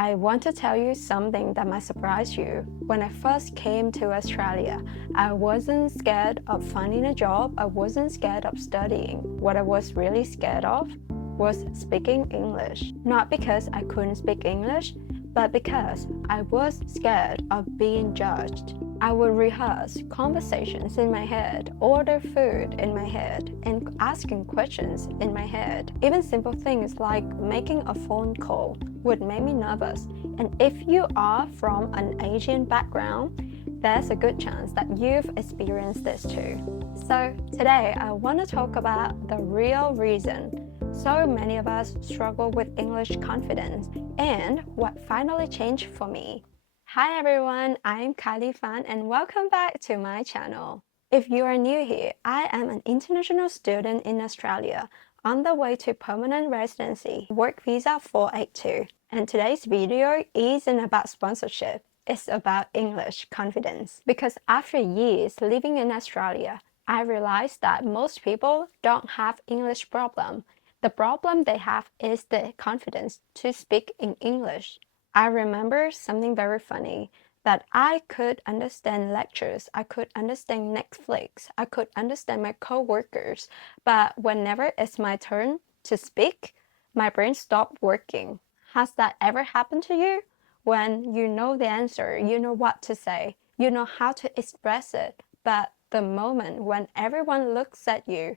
I want to tell you something that might surprise you. When I first came to Australia, I wasn't scared of finding a job. I wasn't scared of studying. What I was really scared of was speaking English. Not because I couldn't speak English, but because I was scared of being judged. I would rehearse conversations in my head, order food in my head, and asking questions in my head. Even simple things like making a phone call would make me nervous. And if you are from an Asian background, there's a good chance that you've experienced this too. So today I want to talk about the real reason so many of us struggle with English confidence and what finally changed for me. Hi everyone, I'm Kylie Fan and welcome back to my channel. If you are new here, I am an international student in Australia on the way to permanent residency, work visa 482. And today's video isn't about sponsorship, it's about English confidence. Because after years living in Australia, I realized that most people don't have English problem. The problem they have is the confidence to speak in English. I remember something very funny, that I could understand lectures, I could understand Netflix, I could understand my co-workers, but whenever it's my turn to speak, my brain stopped working. Has that ever happened to you? When you know the answer, you know what to say, you know how to express it, but the moment when everyone looks at you,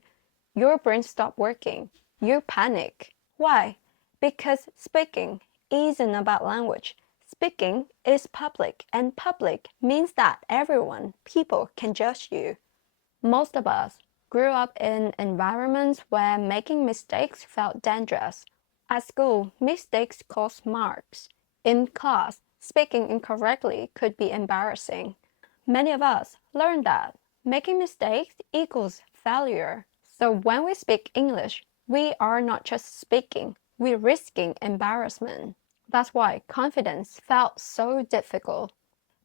your brain stops working. You panic. Why? Because speaking isn't about language. Speaking is public, and public means that people can judge you. Most of us grew up in environments where making mistakes felt dangerous. At school, mistakes cost marks. In class, speaking incorrectly could be embarrassing. Many of us learned that making mistakes equals failure. So when we speak English, we are not just speaking, we're risking embarrassment. That's why confidence felt so difficult.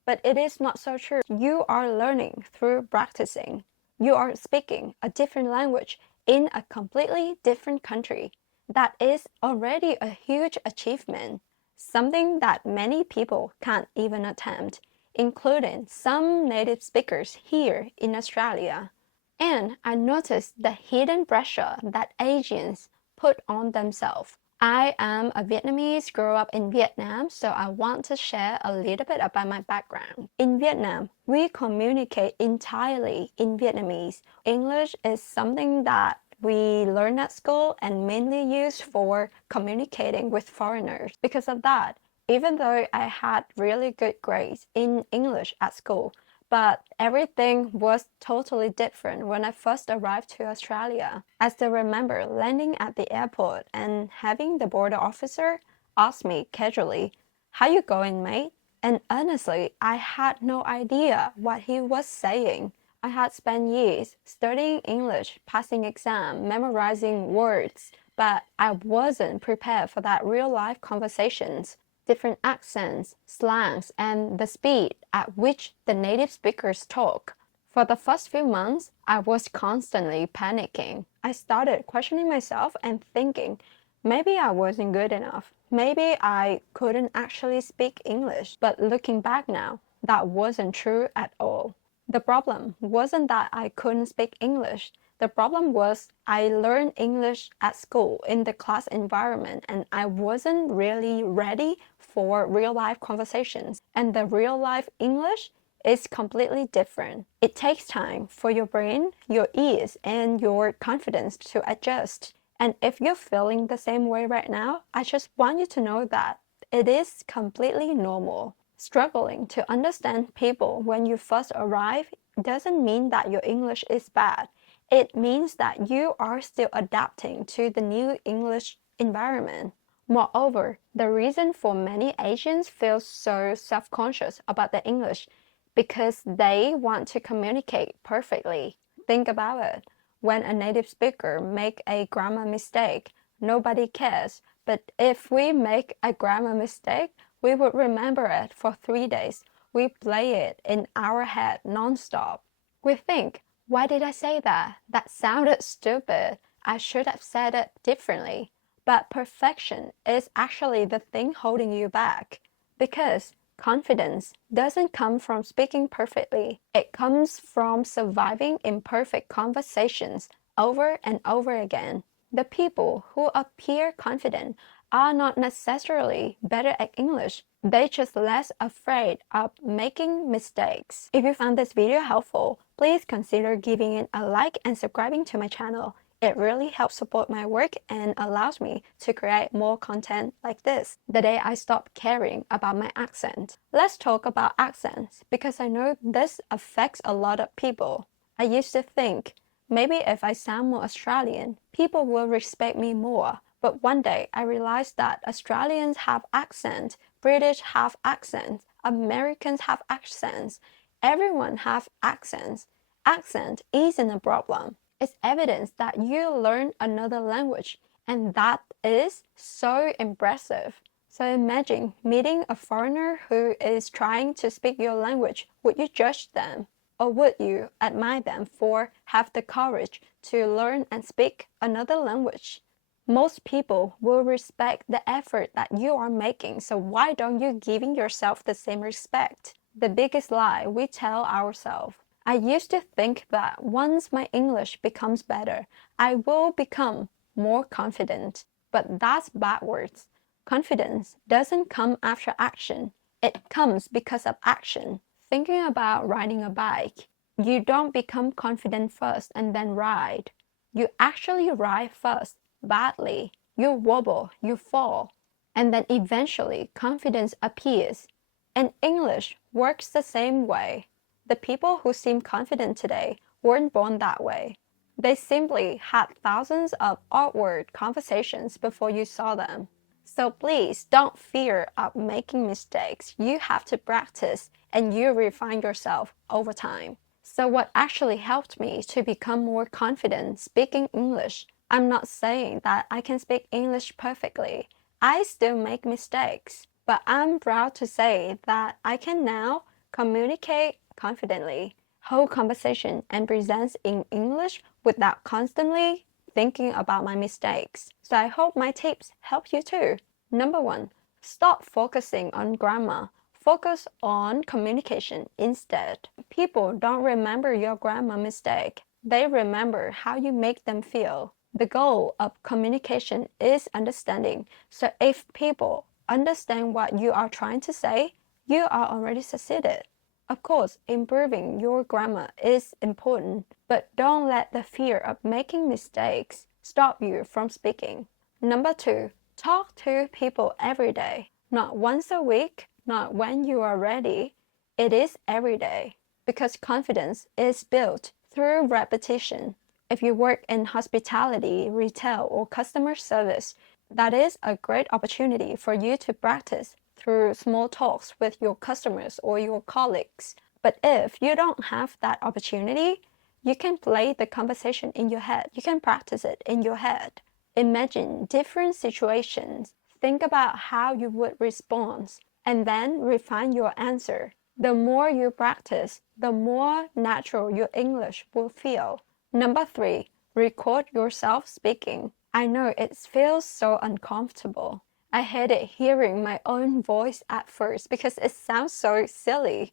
But it is not so true. You are learning through practicing. You are speaking a different language in a completely different country. That is already a huge achievement, something that many people can't even attempt, including some native speakers here in Australia. And I noticed the hidden pressure that Asians put on themselves. I am a Vietnamese, grew up in Vietnam, so I want to share a little bit about my background. In Vietnam, we communicate entirely in Vietnamese. English is something that we learn at school and mainly use for communicating with foreigners. Because of that, even though I had really good grades in English at school, but everything was totally different when I first arrived to Australia. I still remember landing at the airport and having the border officer ask me casually, "How you going, mate?" And honestly, I had no idea what he was saying. I had spent years studying English, passing exam, memorizing words, but I wasn't prepared for that real-life conversations. Different accents, slangs, and the speed at which the native speakers talk. For the first few months, I was constantly panicking. I started questioning myself and thinking, maybe I wasn't good enough. Maybe I couldn't actually speak English. But looking back now, that wasn't true at all. The problem wasn't that I couldn't speak English. The problem was I learned English at school in the class environment and I wasn't really ready for real-life conversations. And the real-life English is completely different. It takes time for your brain, your ears, and your confidence to adjust. And if you're feeling the same way right now, I just want you to know that it is completely normal. Struggling to understand people when you first arrive doesn't mean that your English is bad. It means that you are still adapting to the new English environment. Moreover, the reason for many Asians feel so self-conscious about the English because they want to communicate perfectly. Think about it. When a native speaker make a grammar mistake, nobody cares. But if we make a grammar mistake, we would remember it for 3 days. We play it in our head non-stop. We think, why did I say that? That sounded stupid. I should have said it differently. But perfection is actually the thing holding you back. Because confidence doesn't come from speaking perfectly. It comes from surviving imperfect conversations over and over again. The people who appear confident are not necessarily better at English. They're just less afraid of making mistakes. If you found this video helpful, please consider giving it a like and subscribing to my channel. It really helps support my work and allows me to create more content like this the day I stop caring about my accent. Let's talk about accents because I know this affects a lot of people. I used to think maybe if I sound more Australian, people will respect me more. But one day I realized that Australians have accents, British have accents, Americans have accents, everyone have accents. Accent isn't a problem. It's evidence that you learn another language, and that is so impressive. So imagine meeting a foreigner who is trying to speak your language. Would you judge them? Or would you admire them for have the courage to learn and speak another language? Most people will respect the effort that you are making, so why don't you giving yourself the same respect? The biggest lie we tell ourselves. I used to think that once my English becomes better, I will become more confident. But that's backwards. Confidence doesn't come after action. It comes because of action. Thinking about riding a bike, you don't become confident first and then ride. You actually ride first, badly. You wobble, you fall, and then eventually confidence appears. And English works the same way. The people who seem confident today weren't born that way. They simply had thousands of awkward conversations before you saw them. So please don't fear of making mistakes. You have to practice and you refine yourself over time. So what actually helped me to become more confident speaking English? I'm not saying that I can speak English perfectly. I still make mistakes. But I'm proud to say that I can now communicate confidently, hold conversation, and present in English without constantly thinking about my mistakes. So I hope my tips help you too. Number 1, stop focusing on grammar. Focus on communication instead. People don't remember your grammar mistake. They remember how you make them feel. The goal of communication is understanding. So if people understand what you are trying to say, you are already succeeded. Of course, improving your grammar is important, but don't let the fear of making mistakes stop you from speaking. Number 2, talk to people every day. Not once a week, not when you are ready. It is every day. Because confidence is built through repetition. If you work in hospitality, retail, or customer service, that is a great opportunity for you to practice through small talks with your customers or your colleagues. But if you don't have that opportunity, you can play the conversation in your head. You can practice it in your head. Imagine different situations. Think about how you would respond, and then refine your answer. The more you practice, the more natural your English will feel. Number 3, record yourself speaking. I know it feels so uncomfortable. I hated hearing my own voice at first because it sounds so silly.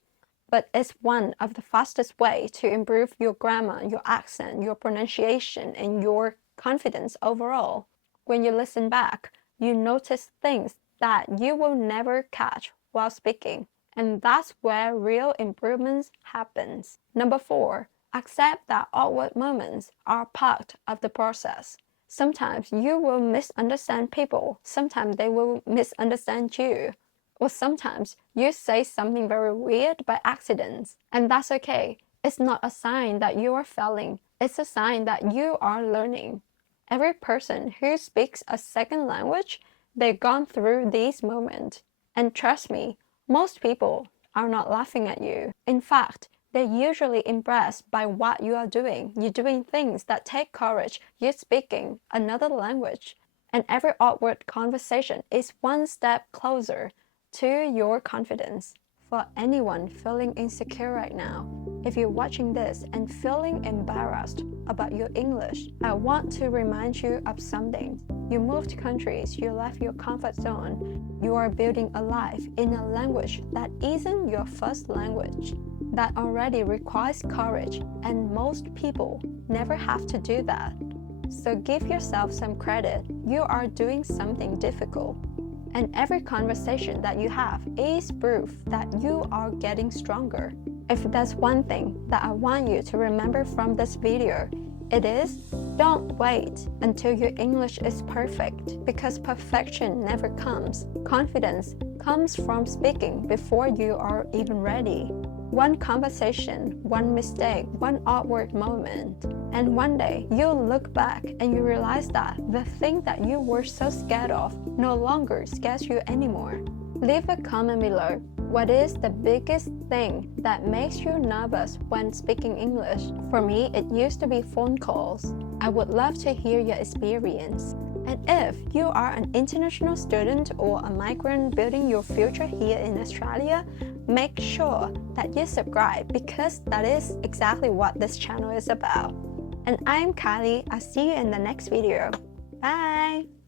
But it's one of the fastest ways to improve your grammar, your accent, your pronunciation, and your confidence overall. When you listen back, you notice things that you will never catch while speaking. And that's where real improvements happens. Number 4, accept that awkward moments are part of the process. Sometimes you will misunderstand people. Sometimes they will misunderstand you. Or sometimes you say something very weird by accident. And that's okay. It's not a sign that you are failing. It's a sign that you are learning. Every person who speaks a second language, they've gone through these moments. And trust me, most people are not laughing at you. In fact, they're usually impressed by what you are doing. You're doing things that take courage. You're speaking another language. And every awkward conversation is one step closer to your confidence. For anyone feeling insecure right now, if you're watching this and feeling embarrassed about your English, I want to remind you of something. You moved countries, you left your comfort zone. You are building a life in a language that isn't your first language. That already requires courage, and most people never have to do that. So give yourself some credit. You are doing something difficult. And every conversation that you have is proof that you are getting stronger. If there's one thing that I want you to remember from this video, it is, don't wait until your English is perfect, because perfection never comes. Confidence comes from speaking before you are even ready. One conversation, one mistake, one awkward moment, and one day you'll look back and you realize that the thing that you were so scared of no longer scares you anymore. Leave a comment below. What is the biggest thing that makes you nervous when speaking English? For me, it used to be phone calls. I would love to hear your experience. And if you are an international student or a migrant building your future here in Australia, make sure that you subscribe, because that is exactly what this channel is about. And I'm Kylie. I'll see you in the next video. Bye!